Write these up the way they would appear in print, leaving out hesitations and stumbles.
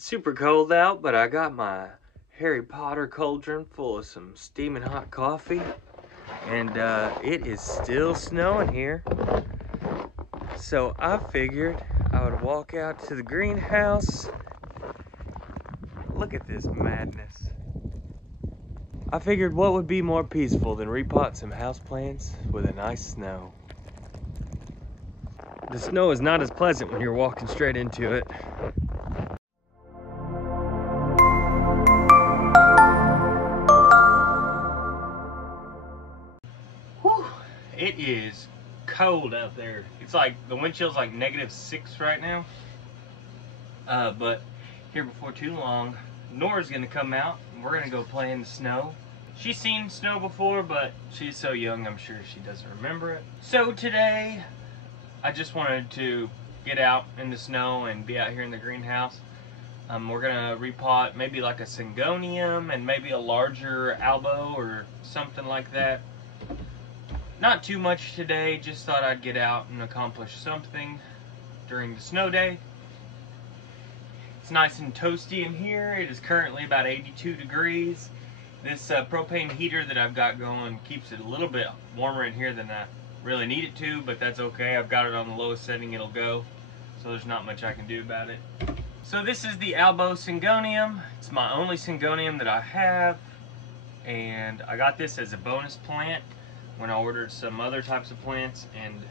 It's super cold out, but I got my Harry Potter cauldron full of some steaming hot coffee, and it is still snowing here. So I figured I would walk out to the greenhouse. Look at this madness. I figured what would be more peaceful than repot some houseplants with a nice snow. The snow is not as pleasant when you're walking straight into it. Whew, it is cold out there. It's like, the wind chill's like -6 right now. But here before too long, Nora's gonna come out and we're gonna go play in the snow. She's seen snow before, but she's so young, I'm sure she doesn't remember it. So today, I just wanted to get out in the snow and be out here in the greenhouse. We're gonna repot maybe like a Syngonium and maybe a larger Albo or something like that. Not too much today, just thought I'd get out and accomplish something during the snow day. It's nice and toasty in here. It is currently about 82 degrees. This propane heater that I've got going keeps it a little bit warmer in here than I really need it to, but that's okay. I've got it on the lowest setting it'll go, so there's not much I can do about it. So this is the Albo Syngonium. It's my only Syngonium that I have, and I got this as a bonus plant when I ordered some other types of plants, and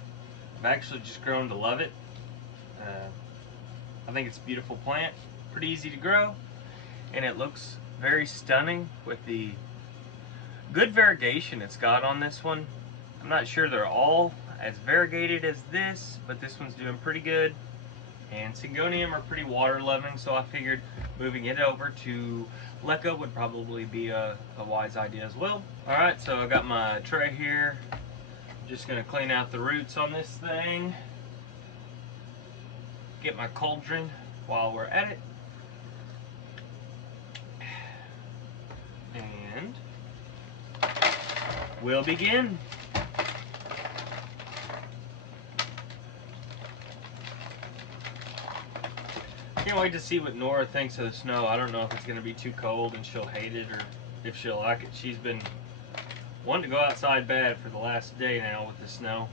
I've actually just grown to love it. I think it's a beautiful plant, pretty easy to grow, and it looks very stunning with the good variegation it's got on this one. I'm not sure they're all as variegated as this, but this one's doing pretty good. And Syngonium are pretty water loving, so I figured moving it over to Leca would probably be a wise idea as well. Alright, so I got my tray here. Just gonna clean out the roots on this thing. Get my cauldron while we're at it. And we'll begin. Can't wait to see what Nora thinks of the snow. I don't know if it's going to be too cold and she'll hate it, or if she'll like it. She's been wanting to go outside bad for the last day now with the snow.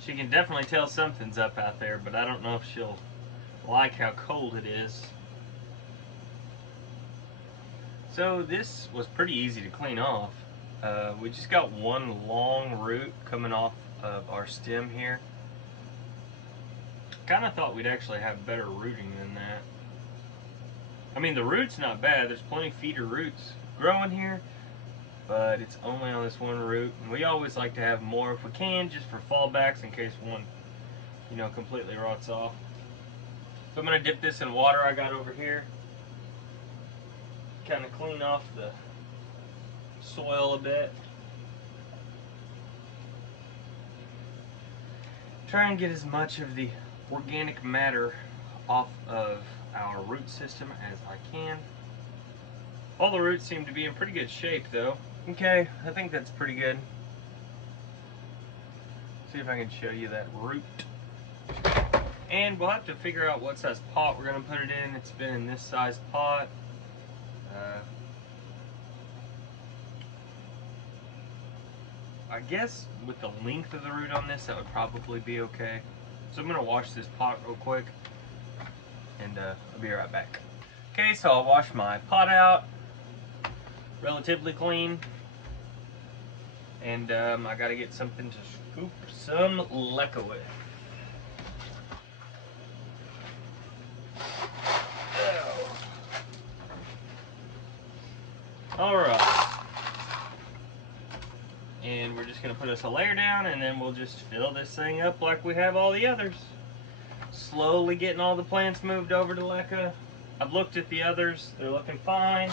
She can definitely tell something's up out there, but I don't know if she'll like how cold it is. So this was pretty easy to clean off. We just got one long root coming off of our stem here. Kind of thought we'd actually have better rooting than that. I mean, the root's not bad. There's plenty of feeder roots growing here, but it's only on this one root, and we always like to have more if we can, just for fallbacks in case one, you know, completely rots off. So I'm gonna dip this in water I got over here, kind of clean off the soil a bit. Try and get as much of the organic matter off of our root system as I can. All the roots seem to be in pretty good shape though. Okay, I think that's pretty good. See if I can show you that root. And we'll have to figure out what size pot we're gonna put it in. It's been in this size pot. I guess with the length of the root on this, that would probably be okay. So I'm gonna wash this pot real quick, and I'll be right back. Okay, so I'll wash my pot out, relatively clean, and I gotta get something to scoop some Leca with. Alright. And we're just going to put us a layer down, and then we'll just fill this thing up like we have all the others. Slowly getting all the plants moved over to Leca. I've looked at the others. They're looking fine.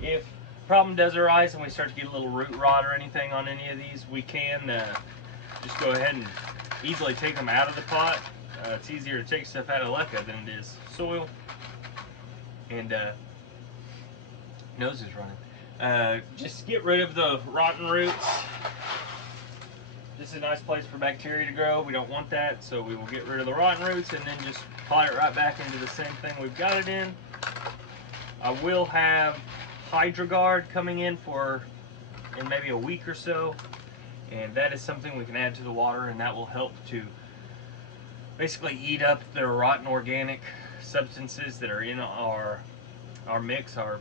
If problem does arise and we start to get a little root rot or anything on any of these, we can just go ahead and easily take them out of the pot. It's easier to take stuff out of Leca than it is soil. And nose is running. Just get rid of the rotten roots. This is a nice place for bacteria to grow. We don't want that, so we will get rid of the rotten roots and then just pot it right back into the same thing we've got it in. I will have HydroGuard coming in maybe a week or so, and that is something we can add to the water, and that will help to basically eat up the rotten organic substances that are in our mix of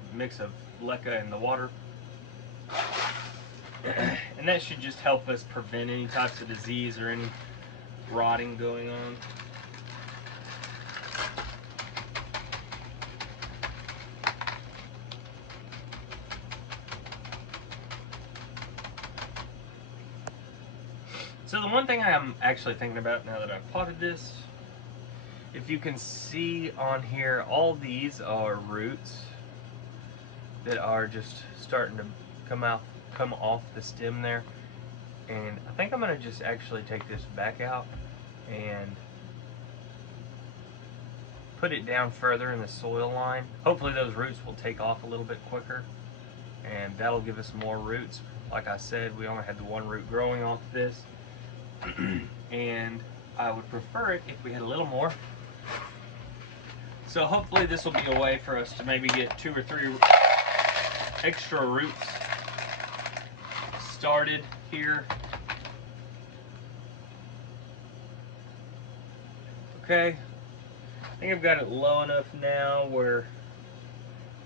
leca in the water. And that should just help us prevent any types of disease or any rotting going on. So the one thing I'm actually thinking about now that I've potted this, if you can see on here, all these are roots that are just starting to come off the stem there. And I think I'm gonna just actually take this back out and put it down further in the soil line. Hopefully those roots will take off a little bit quicker, and that'll give us more roots. Like I said, we only had the one root growing off this. And I would prefer it if we had a little more. So hopefully this will be a way for us to maybe get 2 or 3 extra roots started here. Okay, I think I've got it low enough now where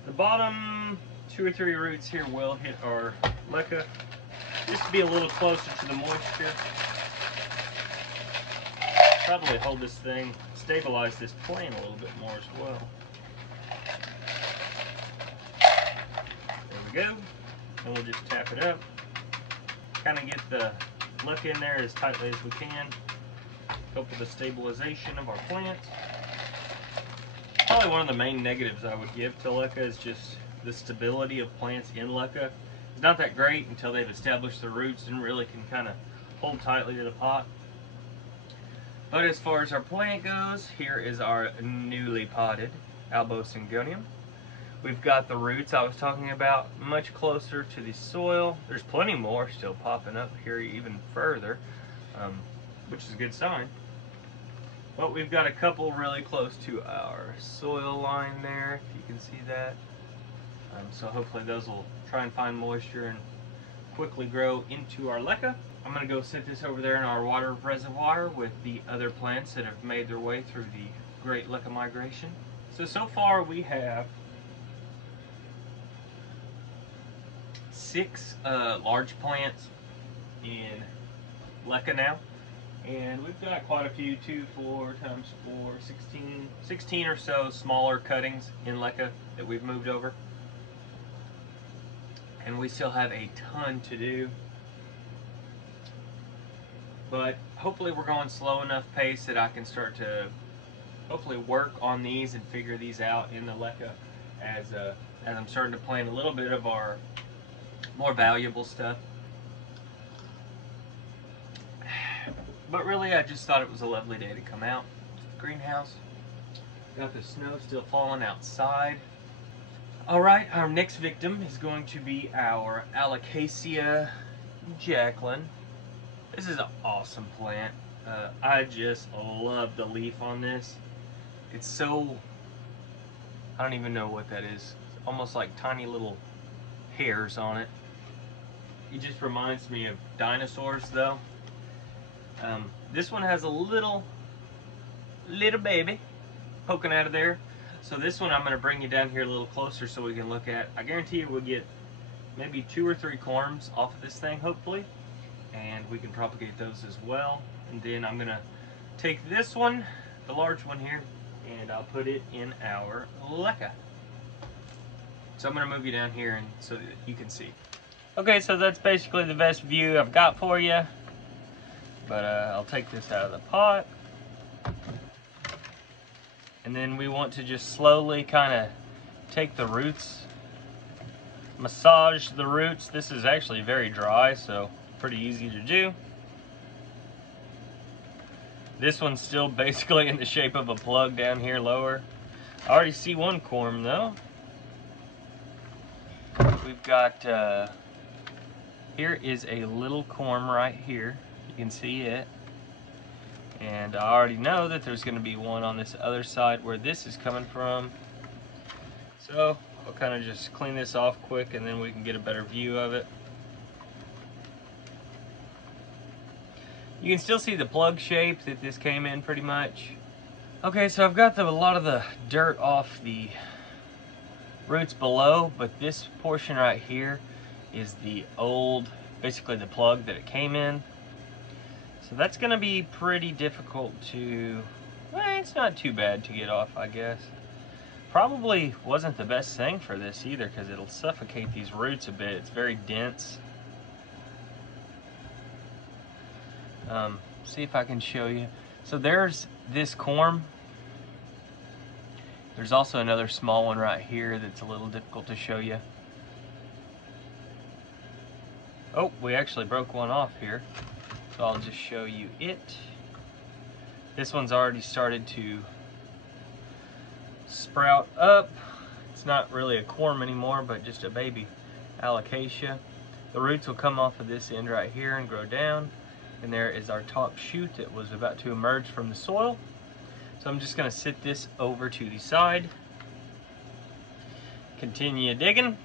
the bottom 2 or 3 roots here will hit our leca, just to be a little closer to the moisture. Probably hold this thing, stabilize this plant a little bit more as well. There we go. And we'll just tap it up. Kind of get the leca in there as tightly as we can. Help with the stabilization of our plants. Probably one of the main negatives I would give to leca is just the stability of plants in leca. It's not that great until they've established their roots and really can kind of hold tightly to the pot. But as far as our plant goes, here is our newly potted Albo Syngonium. We've got the roots I was talking about much closer to the soil. There's plenty more still popping up here even further, which is a good sign. But we've got a couple really close to our soil line there, if you can see that. So hopefully those will try and find moisture and quickly grow into our leca. I'm going to go sit this over there in our water reservoir with the other plants that have made their way through the great leca migration. So far we have 6 large plants in leca now. And we've got quite a few, 2, 4 times 4, 16 or so smaller cuttings in leca that we've moved over. And we still have a ton to do. But hopefully we're going slow enough pace that I can start to hopefully work on these and figure these out in the leca as I'm starting to plant a little bit of our more valuable stuff. But really, I just thought it was a lovely day to come out to the greenhouse. Got the snow still falling outside. Alright, our next victim is going to be our Alocasia Jacqueline. This is an awesome plant. I just love the leaf on this. It's so, I don't even know what that is. It's almost like tiny little hairs on it. It just reminds me of dinosaurs though. This one has a little baby poking out of there. So this one I'm going to bring you down here a little closer so we can look at. I guarantee you we'll get maybe 2 or 3 corms off of this thing hopefully. And we can propagate those as well. And then I'm going to take this one, the large one here, and I'll put it in our leca. So I'm going to move you down here and so that you can see. Okay, so that's basically the best view I've got for you. But I'll take this out of the pot. And then we want to just slowly kind of take the roots, massage the roots. This is actually very dry, so pretty easy to do. This one's still basically in the shape of a plug down here lower. I already see one corm though. We've got, here is a little corm right here. You can see it. And I already know that there's going to be one on this other side where this is coming from. So I'll kind of just clean this off quick and then we can get a better view of it. You can still see the plug shape that this came in pretty much. Okay, so I've got a lot of the dirt off the roots below, but this portion right here is the old, basically the plug that it came in. So that's going to be pretty difficult to, well, it's not too bad to get off, I guess. Probably wasn't the best thing for this either, because it'll suffocate these roots a bit. It's very dense. See if I can show you. So there's this corm. There's also another small one right here that's a little difficult to show you. Oh, we actually broke one off here. So I'll just show you it. This one's already started to sprout up. It's not really a corm anymore, but just a baby Alocasia. The roots will come off of this end right here and grow down. And there is our top shoot that was about to emerge from the soil. So I'm just going to sit this over to the side. Continue digging.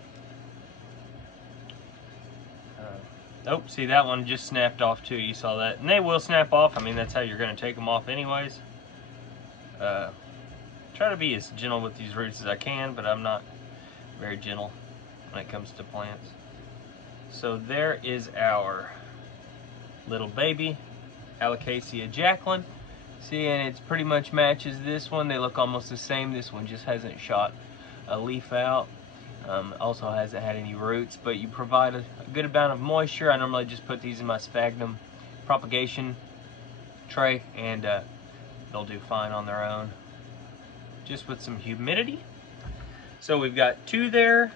Oh, see, that one just snapped off too. You saw that. And they will snap off. I mean, that's how you're going to take them off anyways. Try to be as gentle with these roots as I can, but I'm not very gentle when it comes to plants. So there is our little baby Alocasia Jacqueline. See, and it pretty much matches this one. They look almost the same. This one just hasn't shot a leaf out. Also hasn't had any roots, but you provide a good amount of moisture. I normally just put these in my sphagnum propagation tray, and they'll do fine on their own, just with some humidity. So we've got two there.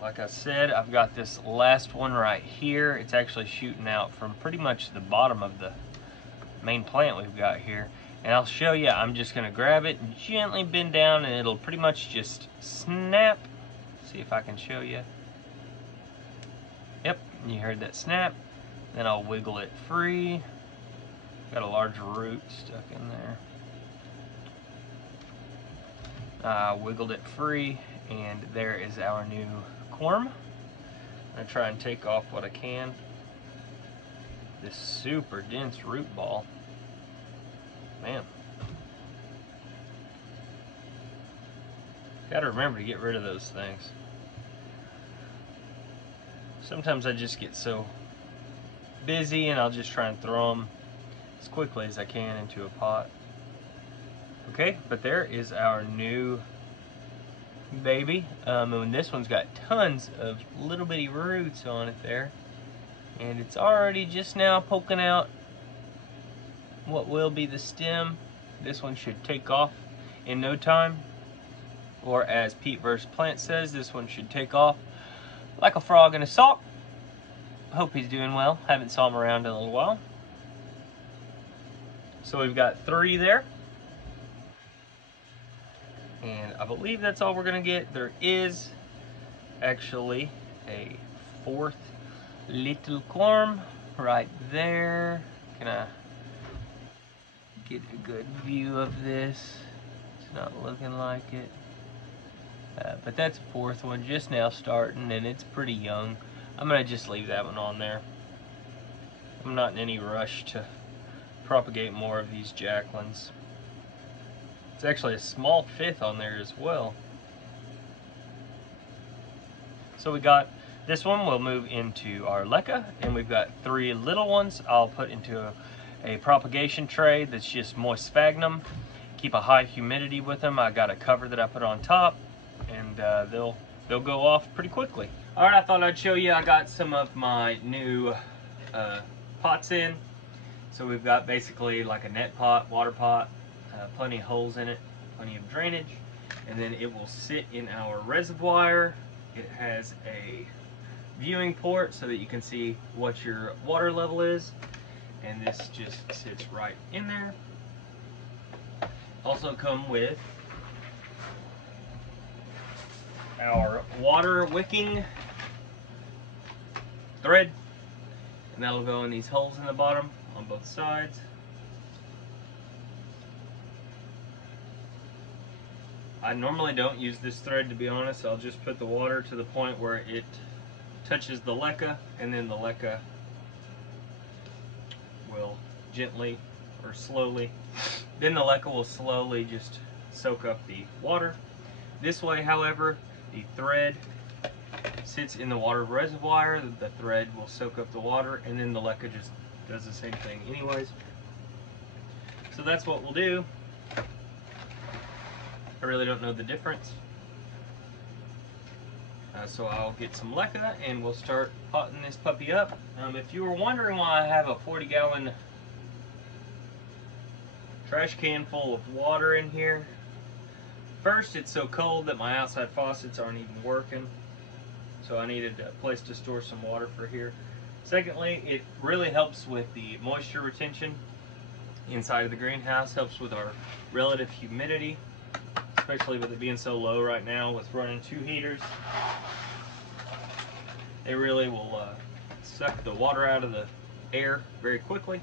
Like I said, I've got this last one right here. It's actually shooting out from pretty much the bottom of the main plant we've got here. And I'll show you, I'm just gonna grab it and gently bend down and it'll pretty much just snap. See if I can show you. Yep, you heard that snap. Then I'll wiggle it free. Got a large root stuck in there. Wiggled it free, and there is our new corm. I'm gonna try and take off what I can. This super dense root ball. Man. Gotta remember to get rid of those things. Sometimes I just get so busy and I'll just try and throw them as quickly as I can into a pot. Okay, but there is our new baby. And this one's got tons of little bitty roots on it there. And it's already just now poking out what will be the stem. This one should take off in no time. Or as Pete vs. Plant says, this one should take off like a frog in a sock. Hope he's doing well. Haven't saw him around in a little while. So we've got 3 there. And I believe that's all we're gonna get. There is actually a 4th little corm right there. Can I get a good view of this? It's not looking like it. But that's a 4th one just now starting, and it's pretty young. I'm gonna just leave that one on there. I'm not in any rush to propagate more of these Jacquelines. It's actually a small 5th on there as well. So we got this one, we'll move into our leca, and we've got 3 little ones I'll put into a propagation tray that's just moist sphagnum. Keep a high humidity with them. I got a cover that I put on top, and they'll go off pretty quickly. All right, I thought I'd show you. I got some of my new pots in. So we've got basically like a net pot, water pot, plenty of holes in it, plenty of drainage, and then it will sit in our reservoir. It has a viewing port so that you can see what your water level is, and this just sits right in there. Also come with our water wicking thread, and that'll go in these holes in the bottom on both sides. I normally don't use this thread, to be honest. I'll just put the water to the point where it touches the leca, and then the leca will gently or slowly, then the leca will slowly just soak up the water. This way, however, the thread sits in the water reservoir, the thread will soak up the water, and then the leca just does the same thing anyways. So that's what we'll do. I really don't know the difference. So I'll get some leca and we'll start potting this puppy up. If you were wondering why I have a 40-gallon trash can full of water in here, first, it's so cold that my outside faucets aren't even working, so I needed a place to store some water for here. Secondly, it really helps with the moisture retention inside of the greenhouse, helps with our relative humidity, especially with it being so low right now with running 2 heaters. It really will suck the water out of the air very quickly.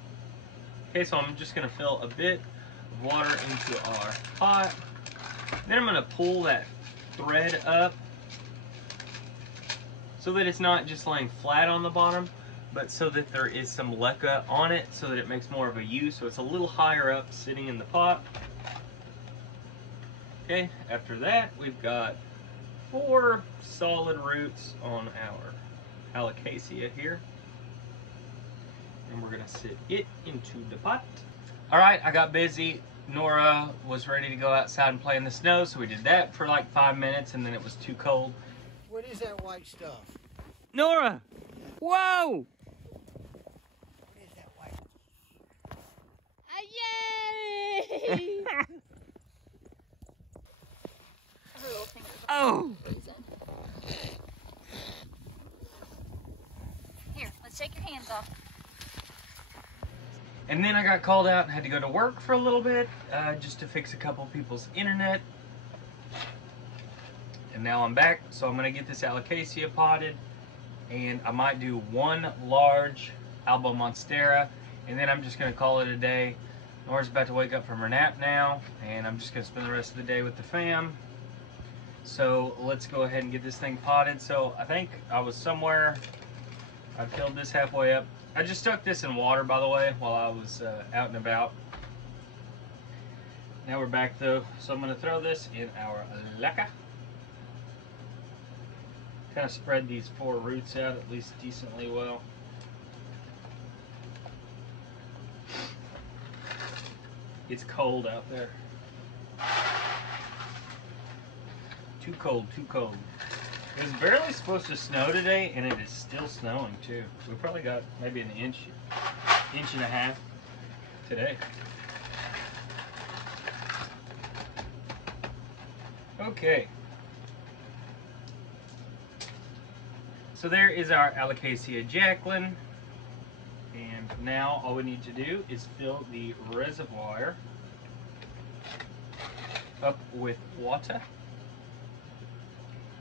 Okay, so I'm just going to fill a bit of water into our pot. Then I'm going to pull that thread up so that it's not just laying flat on the bottom, but so that there is some leca on it, so that it makes more of a U, so it's a little higher up sitting in the pot. Okay, after that, we've got 4 solid roots on our Alocasia here. And we're gonna sit it into the pot. All right, I got busy. Nora was ready to go outside and play in the snow, so we did that for like 5 minutes, and then it was too cold. What is that white stuff? Nora! Whoa! What is that white? Yay! Oh! Here, let's take your hands off. And then I got called out and had to go to work for a little bit, just to fix a couple people's internet. And now I'm back, so I'm gonna get this Alocasia potted, and I might do 1 large Albo Monstera, and then I'm just gonna call it a day. Nora's about to wake up from her nap now, and I'm just gonna spend the rest of the day with the fam. So let's go ahead and get this thing potted. So I think I was somewhere, I filled this halfway up. I just stuck this in water, by the way, while I was out and about. Now we're back though, so I'm gonna throw this in our leca. Kind of spread these 4 roots out at least decently well. It's cold out there. Too cold, too cold. It was barely supposed to snow today, and it is still snowing too. We probably got maybe an inch and a half today. Okay. So there is our Alocasia Jacqueline. And now all we need to do is fill the reservoir up with water.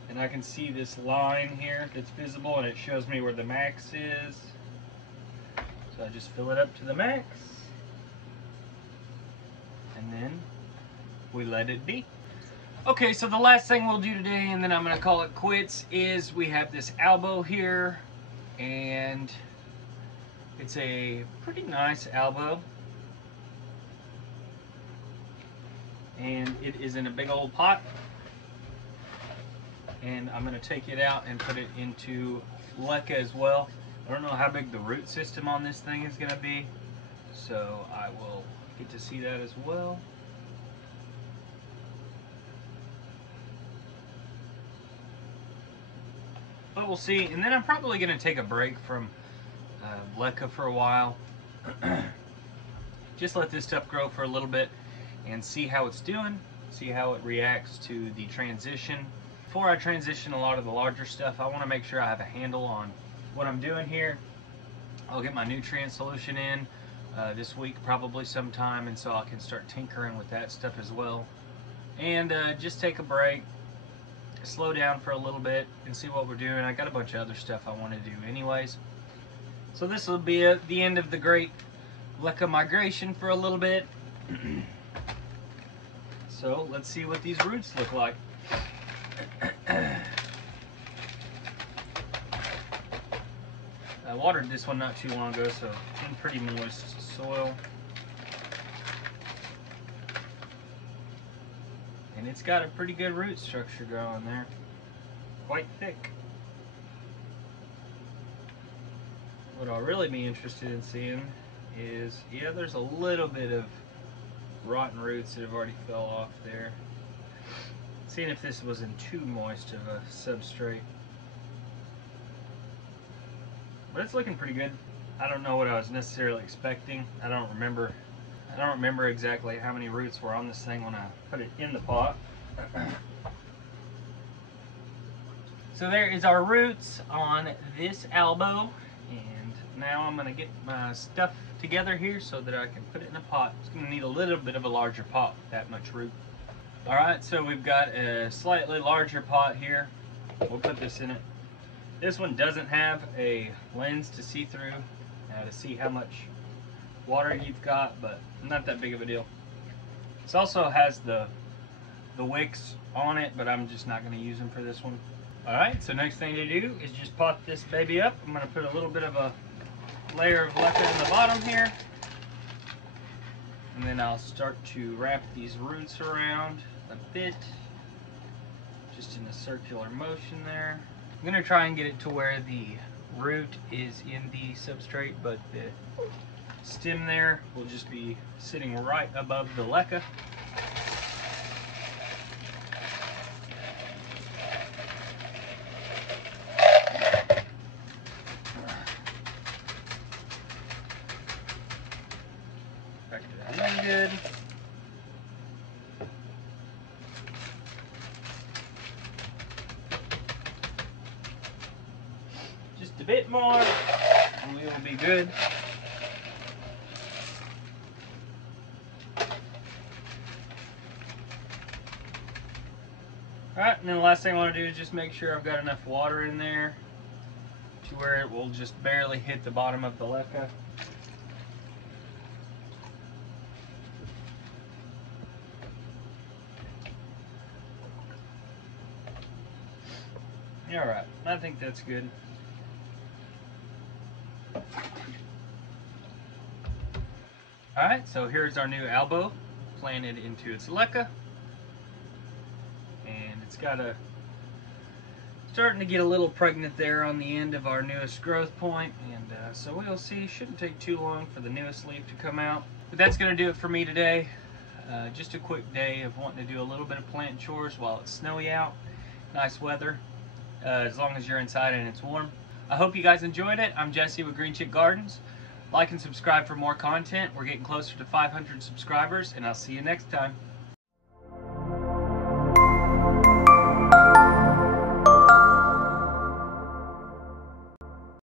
And I can see this line here that's visible, and it shows me where the max is. So I just fill it up to the max. And then we let it be. Okay, so the last thing we'll do today, and then I'm gonna call it quits, is we have this Albo here, and it's a pretty nice Albo. And it is in a big old pot. And I'm gonna take it out and put it into leca as well. I don't know how big the root system on this thing is gonna be, so I will get to see that as well. But we'll see, and then I'm probably gonna take a break from leca for a while. Just let this stuff grow for a little bit and see how it's doing, see how it reacts to the transition. Before I transition a lot of the larger stuff, I want to make sure I have a handle on what I'm doing here. I'll get my nutrient solution in this week probably sometime, and so I can start tinkering with that stuff as well. And just take a break, slow down for a little bit and see what we're doing. I got a bunch of other stuff I want to do anyways. So this will be the end of the great leca migration for a little bit. So let's see what these roots look like. I watered this one not too long ago, so it's in pretty moist soil. And it's got a pretty good root structure going there. Quite thick. What I'll really be interested in seeing is, yeah, there's a little bit of rotten roots that have already fell off there. Seeing if this was in too moist of a substrate. But it's looking pretty good. I don't know what I was necessarily expecting. I don't remember exactly how many roots were on this thing when I put it in the pot. So there is our roots on this Albo, and now I'm going to get my stuff together here so that I can put it in a pot. It's going to need a little bit of a larger pot with that much root. Alright, so we've got a slightly larger pot here. We'll put this in it. This one doesn't have a lens to see through to see how much water you've got, but not that big of a deal. This also has the wicks on it, but I'm just not going to use them for this one. Alright, so next thing to do is just pot this baby up. I'm going to put a little bit of a layer of leca in the bottom here. And then I'll start to wrap these roots around a bit, just in a circular motion there. I'm going to try and get it to where the root is in the substrate, but the stem there will just be sitting right above the leca. Back to that good. Just a bit more and we will be good. Alright, and then the last thing I want to do is just make sure I've got enough water in there to where it will just barely hit the bottom of the leca. Alright, I think that's good. Alright, so here's our new Albo planted into its leca. And it's got starting to get a little pregnant there on the end of our newest growth point, and so we'll see. Shouldn't take too long for the newest leaf to come out. But that's going to do it for me today. Just a quick day of wanting to do a little bit of plant chores while it's snowy out. Nice weather, as long as you're inside and it's warm. I hope you guys enjoyed it. I'm Jesse with Green Chick Gardens. Like and subscribe for more content. We're getting closer to 500 subscribers, and I'll see you next time.